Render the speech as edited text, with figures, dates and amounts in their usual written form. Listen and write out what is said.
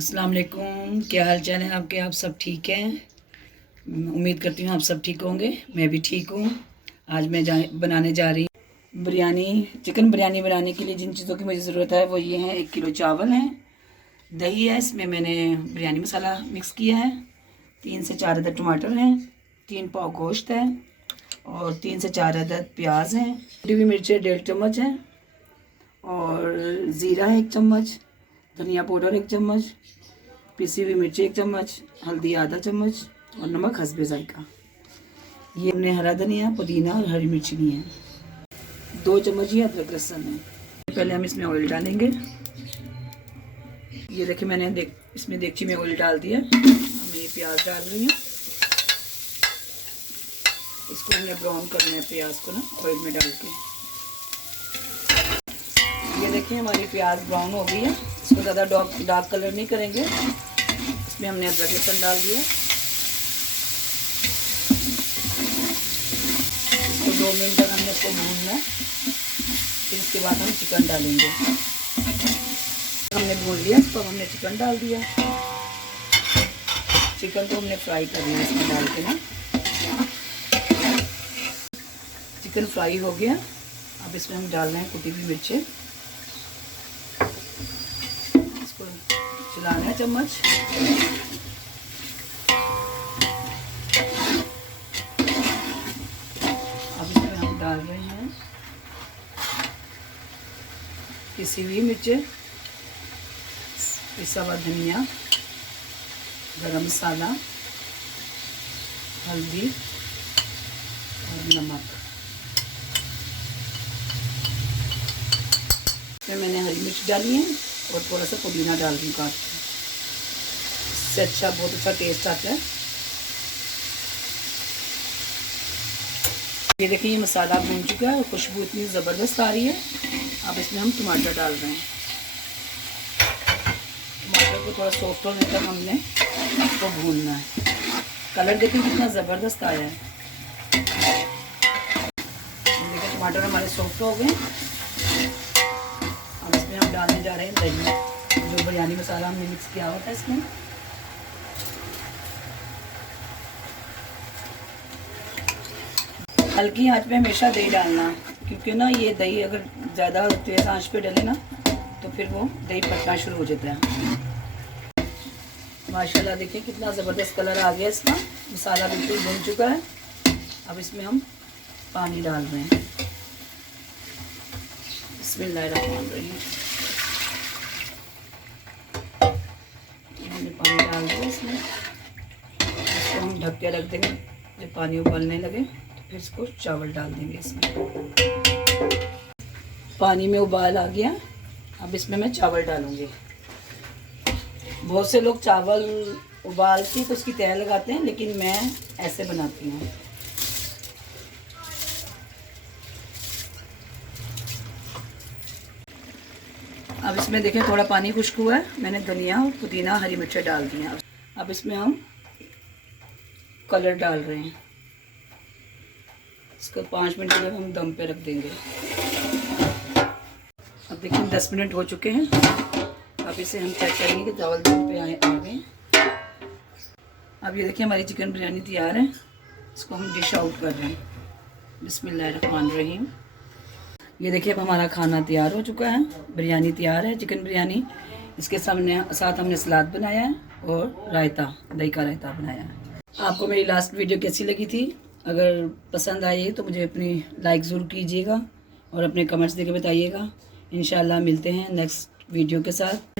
अस्सलाम वालेकुम। क्या हाल चाल है आपके? आप सब ठीक हैं? उम्मीद करती हूँ आप सब ठीक होंगे। मैं भी ठीक हूँ। आज मैं बनाने जा रही हूँ बिरयानी। चिकन बिरयानी बनाने के लिए जिन चीज़ों की मुझे ज़रूरत है वो ये है। 1 किलो चावल है, दही है, इसमें मैंने बिरयानी मसाला मिक्स किया है, 3 से 4 अदद टमाटर हैं, 3 पाव गोश्त है और 3 से 4 अदद प्याज हैं। कटी हुई मिर्चें 1.5 चम्मच है और ज़ीरा है 1 चम्मच, धनिया पाउडर 1 चम्मच, पिसी हुई मिर्ची 1 चम्मच, हल्दी आधा चम्मच और नमक हस्बे जायका। ये हमने हरा धनिया, पुदीना और हरी मिर्ची ली है। 2 चम्मच ही अदरक लहसुन है। पहले हम इसमें ऑयल डालेंगे। ये देखिए मैंने इसमें देगची में ऑयल डाल दिया। हम ये प्याज डाल रही हूँ। इसको हमने ब्राउन करना है प्याज को ना ऑयल में डाल के। ये देखिए हमारी प्याज ब्राउन हो गई है। इसको ज़्यादा डार्क कलर नहीं करेंगे। इसमें हमने अदरक लहसुन डाल दिया। इसको 2 मिनट तक हमने इसको भूनना है। फिर इसके बाद हम चिकन डालेंगे। हमने भून लिया, इसको हमने चिकन डाल दिया। चिकन को हमने फ्राई करना है इसमें डाल के ना। चिकन फ्राई हो गया। अब इसमें हम डाल रहे हैं कुटी हुई मिर्चें। इसको चलाना है चम्मच। अब इसमें हम डाल रहे हैं पिसी हुई मिर्चें, पिसा हुआ धनिया, गरम मसाला, हल्दी और नमक। इसमें मैंने हरी मिर्च डाली है और थोड़ा सा पुदीना डाल दूँ काट के। इससे बहुत अच्छा टेस्ट आता है। ये देखिए ये मसाला भून चुका है और खुशबू इतनी ज़बरदस्त आ रही है। अब इसमें हम टमाटर डाल रहे हैं। टमाटर को थोड़ा सॉफ्ट होने तक हमने इसको भूनना है। कलर देखिए कितना ज़बरदस्त आया है। देखिए टमाटर हमारे सॉफ्ट हो गए। अब इसमें हम डालने जा रहे हैं दही, जो बिरयानी मसाला हमने मिक्स किया हुआ था इसमें। हल्की आंच पे हमेशा दही डालना, क्योंकि ना ये दही अगर ज़्यादा तेज़ आंच पे डले ना तो फिर वो दही पकना शुरू हो जाता है। माशाल्लाह देखिए कितना ज़बरदस्त कलर आ गया इसका। मसाला बिल्कुल भुन चुका है। अब इसमें हम पानी डाल रहे हैं। बिस्मिल्लाहिर्रहमानिर्रहीम। हमने पानी डाल दिया इसमें। इसको हम ढक के रख देंगे। जब पानी उबलने लगे फिर इसको चावल डाल देंगे इसमें। पानी में उबाल आ गया। अब इसमें मैं चावल डालूंगी। बहुत से लोग चावल उबाल के तो उसकी तह लगाते हैं, लेकिन मैं ऐसे बनाती हूँ। अब इसमें देखिए थोड़ा पानी खुश्क हुआ है। मैंने धनिया और पुदीना हरी मिर्चें डाल दी हैं। अब इसमें हम कलर डाल रहे हैं। इसको 5 मिनट के लिए हम दम पे रख देंगे। अब देखिए 10 मिनट हो चुके हैं। अब इसे हम चेक करेंगे कि चावल दम पे आ गए। अब ये देखिए हमारी चिकन बिरयानी तैयार है। इसको हम डिश आउट कर रहे हैं। बिस्मिल्लाहिर्रहमानिर्रहीम। ये देखिए अब हमारा खाना तैयार हो चुका है। बिरयानी तैयार है, चिकन बिरयानी। इसके साथ हमने सलाद बनाया है और रायता, दही का रायता बनाया है। आपको मेरी लास्ट वीडियो कैसी लगी थी? अगर पसंद आई तो मुझे अपनी लाइक ज़रूर कीजिएगा और अपने कमेंट्स देके बताइएगा। इंशाल्लाह मिलते हैं नेक्स्ट वीडियो के साथ।